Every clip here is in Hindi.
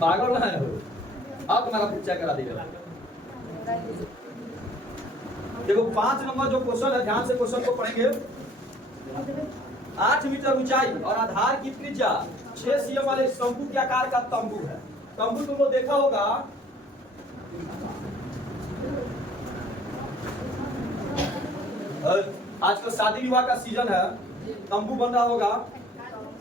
पागल ना है वो। अब तुम्हारा चेक करा देगा। देखो 5 नंबर जो क्वेश्चन है, ध्यान से क्वेश्चन को पढ़ेंगे। 8 मीटर ऊंचाई और आधार की त्रिज्या 6 सीएम वाले शंकु के आकार का तंबू है। तंबू तुम लोग देखा होगा, आजकल शादी विवाह का सीजन है, तंबू बन रहा होगा।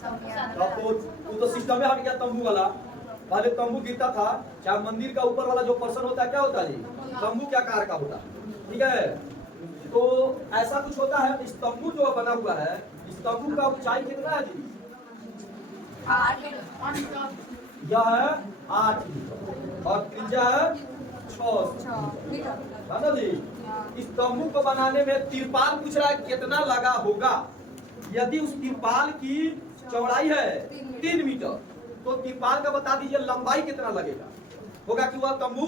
तो सिस्टम में हट गया तंबू वाला। पहले तंबू गिरता था, चाहे मंदिर का ऊपर वाला जो पर्सन होता है क्या होता है जी, तंबू के आकार का होता है। ठीक है, तो ऐसा कुछ होता है। इस तंबू जो बना हुआ है, इस तंबू का ऊंचाई कितना है जी? 8 यह है 8 मीटर और त्रिज्या है 6 मीटर जी। इस तंबू को बनाने में तिरपाल पूछ रहा है कितना लगा होगा। यदि उस तिरपाल की चौड़ाई है 3 मीटर, तो तिरपाल का बता दीजिए लंबाई कितना लगेगा होगा कि वह तंबू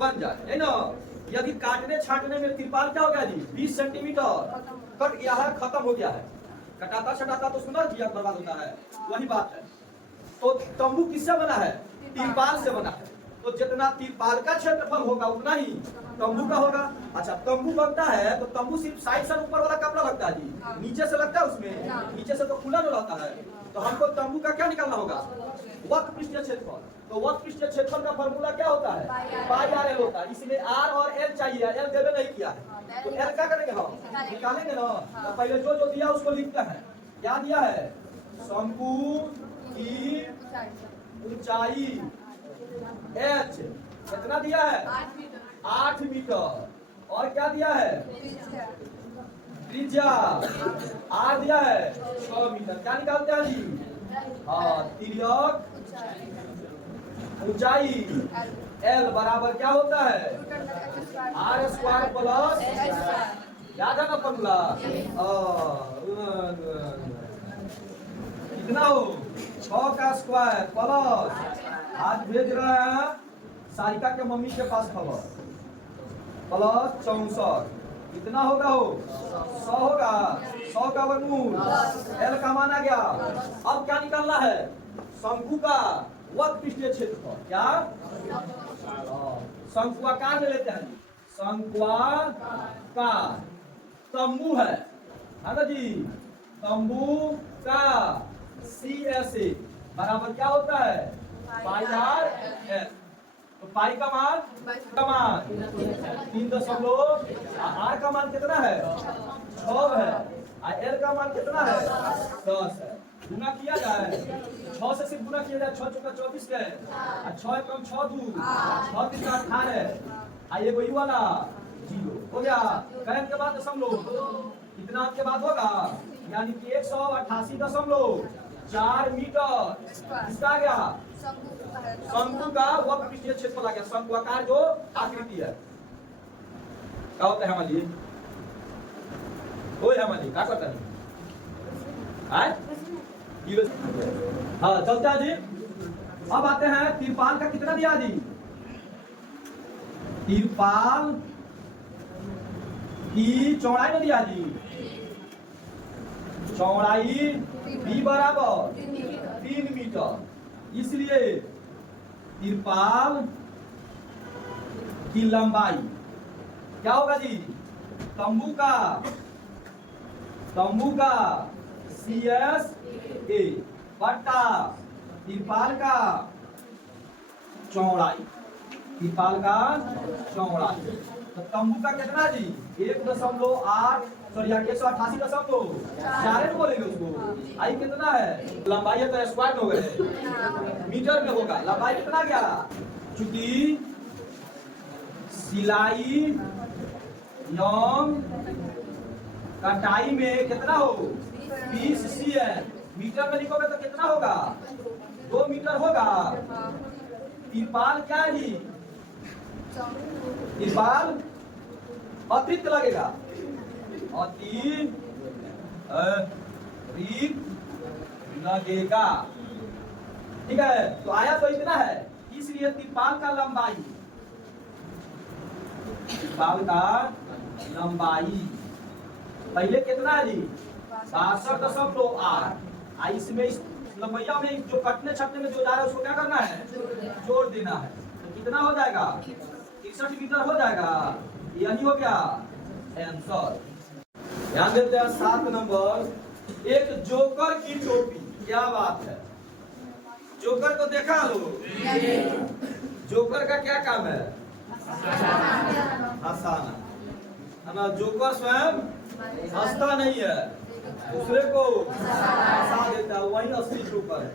बन जाए, है ना। यदि काटने छाटने में तिरपाल क्या हो गया जी, 20 सेंटीमीटर कट गया है, खत्म हो गया है। कटाता छटाता तो सुना किया बर्बाद होता है, वही बात है। तो तंबू किससे बना है? तिरपाल से बना है। तो जितना तिरपाल का क्षेत्रफल होगा उतना ही तंबू का होगा। अच्छा, तंबू बनता है तो तंबू सिर्फ साइड से ऊपर वाला कपड़ा लगता है जी, नीचे से लगता है उसमें, नीचे से तो खुला जो रहता है। तो हमको तंबू का क्या निकालना होगा? वक्र पृष्ठीय क्षेत्रफल। तो वक्र पृष्ठीय क्षेत्रफल का फॉर्मूला क्या होता है? पाई आर एल होता है। इसलिए आर और एल चाहिए, एल देवे नहीं किया है, तो एल क्या करेंगे हम? निकालेंगे ना। तो पहले जो दिया उसको लिखते हैं। क्या दिया है? शंकु की ऊंचाई h कितना दिया है? 8 मीटर। और क्या दिया है? त्रिज्या r दिया है 6 मीटर। क्या निकालते हैं जी? हाँ, तिर्यक ऊंचाई l बराबर क्या होता है? r स्क्वायर प्लस, याद है ना फॉर्मूला? कितना हो? 6 का स्क्वायर प्लस, आज भेज रहे हैं सारिका के मम्मी के पास खबर, प्लस 64 कितना होगा? हो 100 होगा। 100 का वर्गमूल, एल का मान आ गया। अब क्या निकालना है? शंकु का वक्र पृष्ठीय क्षेत्रफल। क्या? शंकुआकार में लेते हैं। शंकुआकार तंबू है ना जी। तंबू का CSA बराबर क्या होता है? पाई आर एल। तो पाई का मान 3.0, आर का मान कितना है? 6 है, और एल का मान कितना है? 10 है। गुना किया जाए, 6 से सिर्फ गुना किया जाए, 6 चौका 24 है, और 6 कम 6 2, 6 3 18, ये वही वाला 0 हो गया। करेंट के बाद दशमलव कितना के बाद होगा, यानी कि 188.4 मीटर किसका आ गया? शंकु का वक्र पृष्ठीय क्षेत्रफल आ गया। शंकुआकार जो आकृति है क्या होता है हमारी? कोई हमारी क्या करता है? हाँ, चलता है जी। अब आते हैं तिरपाल का कितना दिया जी? तिरपाल की चौड़ाई में दिया जी, चौड़ाई b बराबर 3 मीटर। इसलिए तिरपाल की लंबाई क्या होगा जी? तंबू का CSA बटा तिरपाल का चौड़ाई। तिरपाल का चौड़ाई तो तंबू का कितना जी? 1.8 सॉरी 188.4 बोलेंगे उसको। आई कितना है? लंबाई है तो स्क्वायर हो गए, मीटर में होगा। लंबाई कितना गया? चूंकि सिलाई एवं कटाई में कितना हो? 20 cm। मीटर में लिखोगे तो कितना होगा? 2 मीटर होगा। तिरपाल क्या है जी? तिरपाल अतिरिक्त लगेगा, अतिरिक्त लगेगा। ठीक है, तो आया तो इतना है। इसलिए तिरपाल का लंबाई, तिरपाल का लंबाई पहले कितना है जी? 62.8 इसमें इस लंबैया में जो कटने छटने में जो जा रहा है उसको क्या करना है, जोड़ देना है। तो कितना हो जाएगा, 61 मीटर हो जाएगा। यही हो गया आंसर। ध्यान देते हैं 7 नंबर, एक जोकर की टोपी। क्या बात है, जोकर को देखा लो, जोकर का क्या काम है, हंसाना है ना। जोकर स्वयं हंसता नहीं है, दूसरे को हंसा देता है, वही असली जोकर है।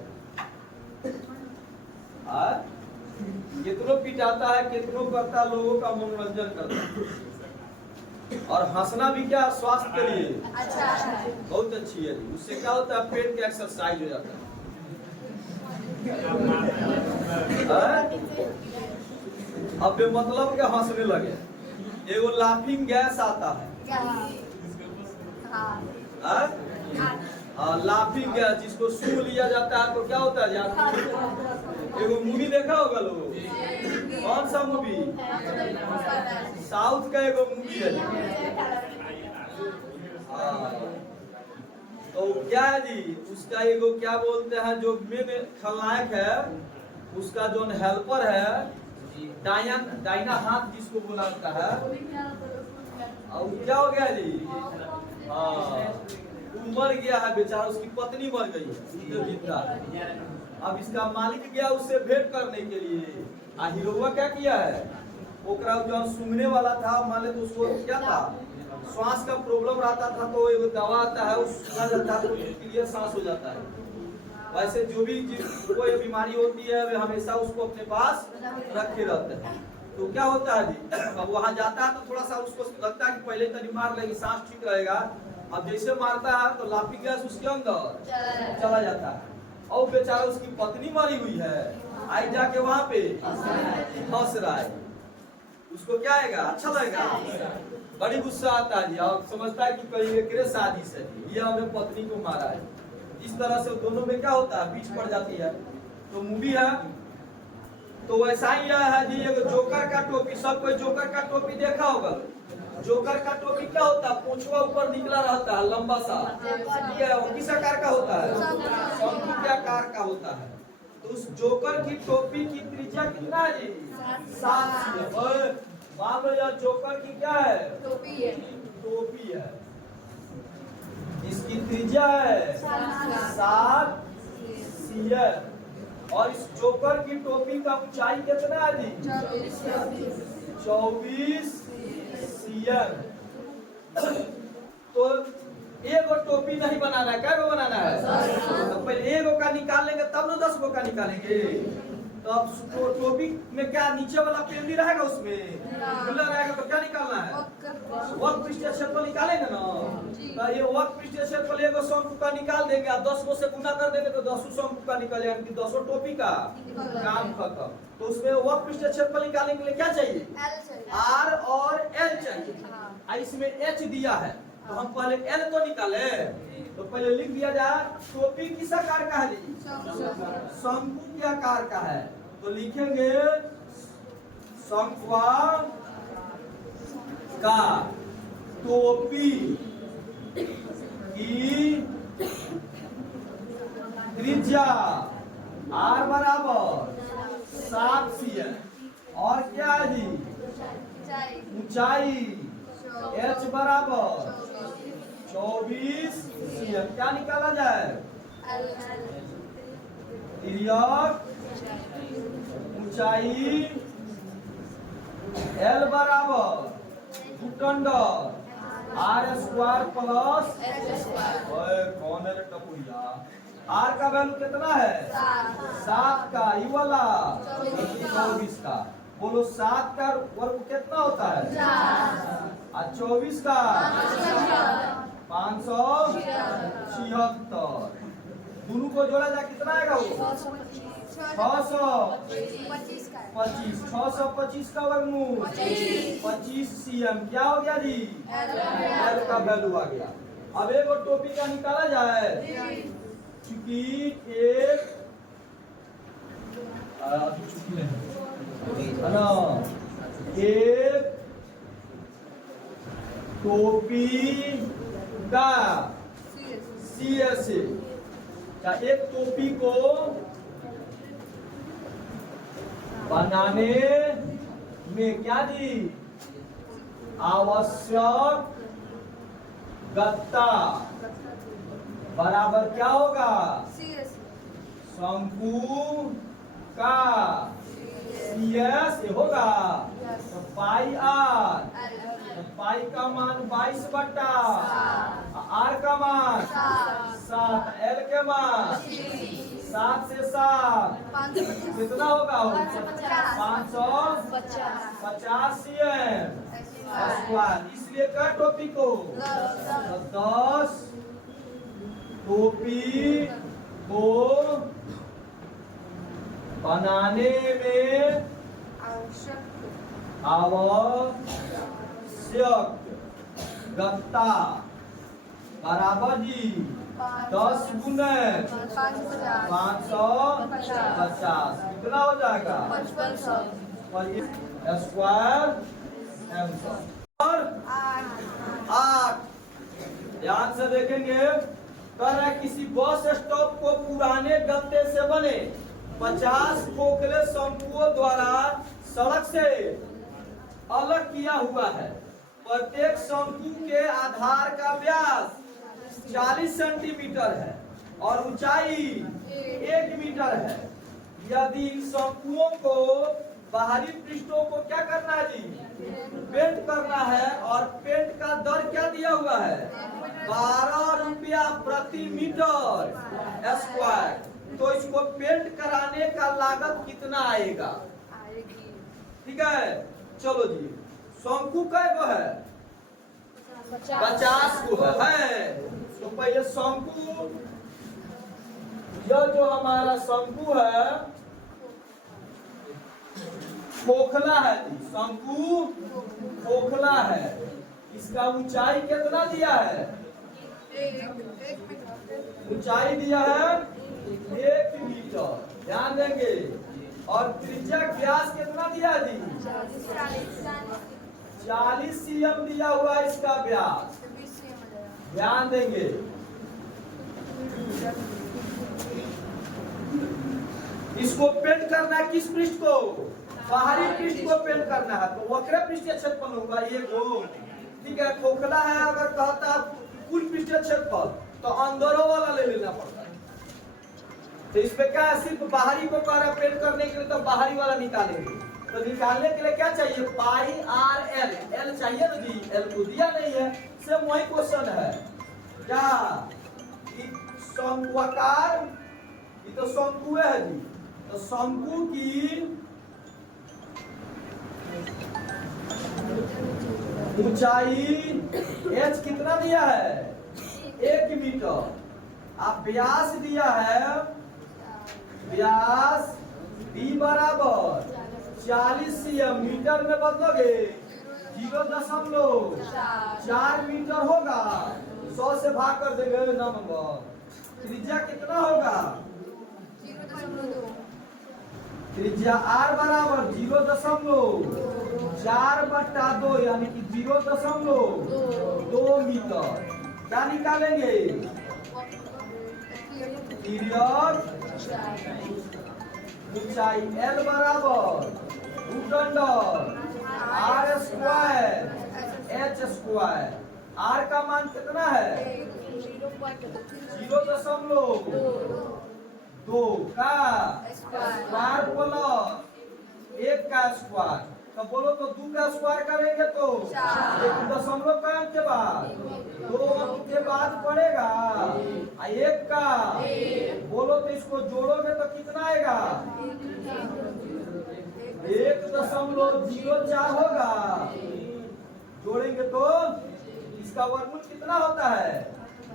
कितनों पिटाता है, कितनों करता है, लोगों का मनोरंजन करता है। और हंसना भी क्या स्वास्थ्य के लिए बहुत अच्छी है। उससे क्या होता है, पेट की एक्सरसाइज हो जाता है। अब बेमतलब के हंसने लगे। एगो लाफिंग गैस आता है, लाफिंग गैस, जिसको सूंघ लिया जाता है तो क्या होता है यार। एगो मूवी देखा होगा लोग, कौन सा मूवी, साउथ का एगो मूवी है। तो क्या है जी, उसका एगो क्या बोलते हैं, जो मेन खलनायक है, उसका जो हेल्पर है, डायना हाथ जिसको बुलाता है, और क्या हो गया जी, मर गया है बेचारा, उसकी पत्नी मर गई है, जिंदा। अब इसका मालिक गया उससे भेंट करने के लिए। हीरोवा क्या किया है, ओकरा जो सूंघने वाला था, मान ले तो उसको क्या था, श्वास का प्रॉब्लम रहता था, तो एक दवा आता है, उस सूंघा जाता है तो क्लियर सांस हो जाता है। वैसे जो भी कोई बीमारी होती है वे हमेशा उसको अपने पास रखे रहते हैं। तो क्या होता है जी, अब वहां जाता है तो थोड़ा सा उसको लगता है कि पहले तनी मार लेगी, सांस ठीक रहेगा। अब जैसे मारता है तो लाफिंग गैस उसके अंदर चला जाता है, और बेचारा उसकी पत्नी मरी हुई है, आई जाके वहां पे हंस रहा है। उसको क्या आएगा, अच्छा लगेगा, बड़ी गुस्सा आता है जी, और समझता है कि कहीं शादी से ये हमने पत्नी को मारा है। इस तरह से दोनों में क्या होता है, बीच पड़ जाती है। तो मूवी है, तो वैसा ही है जी, एक जोकर का टोपी। सब कोई जोकर का टोपी देखा होगा। जोकर का टोपी क्या होता है, पूंछवा ऊपर निकला रहता है, लंबा सा, किस आकार का होता है, शंकु के आकार का होता है। तो उस जोकर की टोपी की त्रिज्या कितना है जी, 7 मान लो यार, जोकर की क्या है, टोपी है, इसकी त्रिज्या है 7 सीएम। और इस जोकर की टोपी का ऊंचाई कितना है जी, 24 सीएम। तो एगो टोपी नहीं बनाना है, क्या बनाना है, तो पहले एगो का निकाल लेंगे तब ना 10 गो का निकालेंगे। तो अब टोपी में क्या नीचे वाला पेंदी रहेगा, उसमें खुला रहेगा, तो क्या निकालना है, वर्ग पृष्ठीय क्षेत्रफल निकालेंगे ना। तो ये वर्ग पृष्ठीय क्षेत्रफल एगो शंकु का निकाल देंगे, और 10 गो से गुना कर देंगे तो 10 शंकु का निकल जाएगा, कि 10 टोपी का काम खत्म। तो उसमें वर्ग पृष्ठीय क्षेत्रफल निकालने के लिए क्या चाहिए, R और L चाहिए। इसमें H दिया है, तो हम पहले L तो निकाले। तो पहले लिख दिया जाए, टोपी किस आकार का है जी, शंकु के आकार का है। तो लिखेंगे शंक्वा का टोपी की त्रिज्या R बराबर 7 सीएम, और क्या है जी, ऊंचाई H बराबर 24 सीएम। क्या निकाला जाए, तिर्यक ऊंचाई L बराबर भूखंडर R² प्लस कौन है टपुरिया, R का वैल्यू कितना है, 7 का, ये वाला 24 का। बोलो 7 का वर्ग कितना होता है, और 24 का 576। दोनों को जोड़ा जाए कितना आएगा, वो 625 का वर्गमूल 25 सीएम। क्या हो गया जी, L का वैल्यू आ गया। अब एक और टोपी का निकाला जाए, चूंकि एक है ना, एक टोपी का CSA अच्छा, एक टोपी को बनाने में क्या दी आवश्यक गत्ता बराबर क्या होगा शंकु का CS होगा तो पाई आर, तो पाई का मान 22 बट्टा आर का मान 7, एल के मान 7 से 7 कितना होगा 550 CM स्क्वायर। इसलिए क्या टोपी को 10 टोपी को बनाने में आवश्यक गत्ता बराबर जी 10 गुने 550 कितना हो जाएगा स्क्वायर एम और 8। ध्यान से देखेंगे कह रहा है किसी बस स्टॉप को पुराने गत्ते से बने 50 खोखले शंकुओं द्वारा सड़क से अलग किया हुआ है। प्रत्येक शंकु के आधार का व्यास 40 सेंटीमीटर है और ऊंचाई 1 मीटर है। यदि इन शंकुओं को बाहरी पृष्ठों को क्या करना है जी पेंट करना है और पेंट का दर क्या दिया हुआ है 12 रुपया प्रति मीटर स्क्वायर। तो इसको पेंट कराने का लागत कितना आएगा ठीक है। चलो जी शंकु कै गो है 50 गो है। तो पहले शंकु यह जो हमारा शंकु है खोखला है जी शंकु खोखला है। इसका ऊंचाई कितना दिया है ऊंचाई दिया है 1 मीटर ध्यान देंगे। और त्रिज्या व्यास कितना दिया जी 40 CM दिया हुआ है इसका व्यास ध्यान देंगे। इसको पेंट करना है किस पृष्ठ को बाहरी पृष्ठ को पेंट करना है तो वक्र पृष्ठीय क्षेत्रफल होगा ये वो ठीक है। खोखला है अगर कहता कुल पृष्ठीय क्षेत्रफल तो अंदरों वाला ले लेना पड़ता है। तो इस पे क्या है सिर्फ बाहरी को कह रहा पेंट करने के लिए तो बाहरी वाला निकालेंगे। तो निकालने के लिए क्या चाहिए पाई आर एल एल चाहिए ना जी एल को दिया नहीं है सेम वही क्वेश्चन है क्या शंक्वाकार ये तो शंकु है जी। तो शंकु की ऊंचाई h कितना दिया है 1 मीटर। आप व्यास दिया है व्यास b बराबर 40 CM मीटर में बदलोगे 0.4 मीटर होगा 100 से भाग कर देंगे नंबर। त्रिज्या कितना होगा त्रिज्या r बराबर 0.4/2 यानी कि 0.2 मीटर। क्या निकालेंगे पीरियड ऊंचाई L बराबर √r square h square. r का मान कितना है 0.2 का स्क्वायर प्लस 1 का स्क्वायर। तो बोलो तो 2 का स्क्वायर करेंगे तो 1 के बाद 2 के बाद पड़ेगा 1 का बोलो तो इसको जोड़ोगे तो कितना आएगा 1.04 होगा। जोड़ेंगे तो इसका वर्गमूल कितना होता है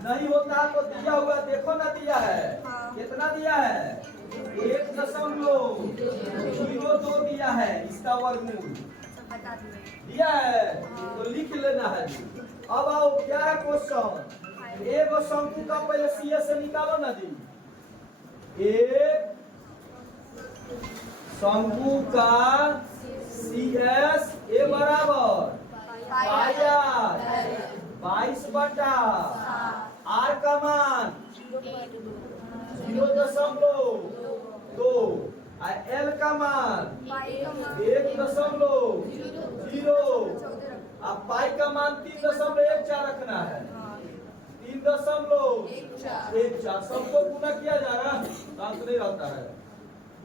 नहीं होता तो दिया हुआ देखो ना दिया है कितना दिया है 1.02 दिया है इसका वर्गमूल दिया है तो लिख लेना है। अब आओ क्या है क्वेश्चन एक शंकु का पहले CS से निकालो ना जी। एक शंकु का CS ए बराबर 22 बटा r का मान 0.2 एल का मान 1.0 अब पाई का मान 3.14 रखना है 3.14 सबको गुना किया जा रहा है काम तो नहीं रहता है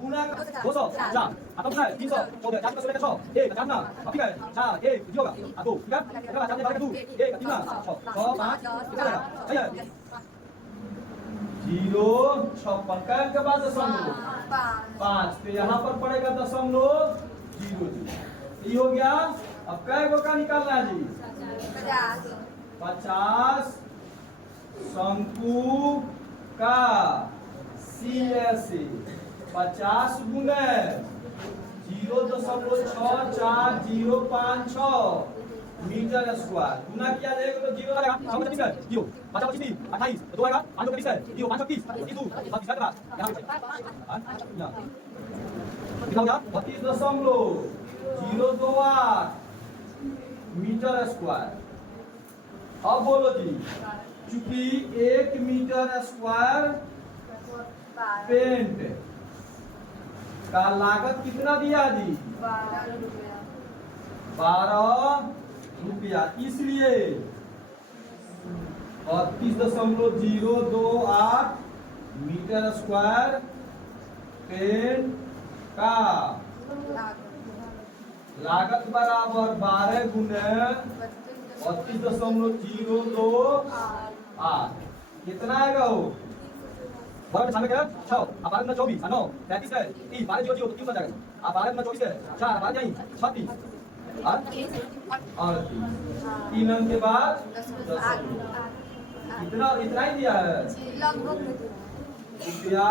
गुना 200 4 अब कितना है 300 14 4 16 100 1 जानना अब ठीक है 4 1 जीरो का 2 ठीक है इसका 4 बार 2 1 कितना 6 5 कितना सही है 0 56 का के बाद दशमलव 5 तो यहाँ पर पड़ेगा दशमलव 0 ये हो गया अब कै गो का निकालना है जी 50 शंकु का CSA 50 गुने 0.6405 मीटर स्क्वायर गुना किया जाएगा तो 0 आएगा समझ ठीक है 0 50 25 28 तो 2 आएगा 5 20 है 0 5 30 32 26 का यहां पे लिखा हो गया 32.028 मीटर स्क्वायर अब बोलो जी चूंकि 1 मीटर स्क्वायर पेंट का लागत कितना दिया जी 12 रुपया इसलिए 32.028 मीटर स्क्वायर पेंट का लागत बराबर 12 गुने 32.028 कितना आएगा वो बराबर सामने क्या 6 अब 12 में 24 9 33 है 3 12 0 0 3 बन जाएगा अब 12 में 24 है 4 12 नहीं 36 और 3 अंक के बाद इतना ही दिया है रुपया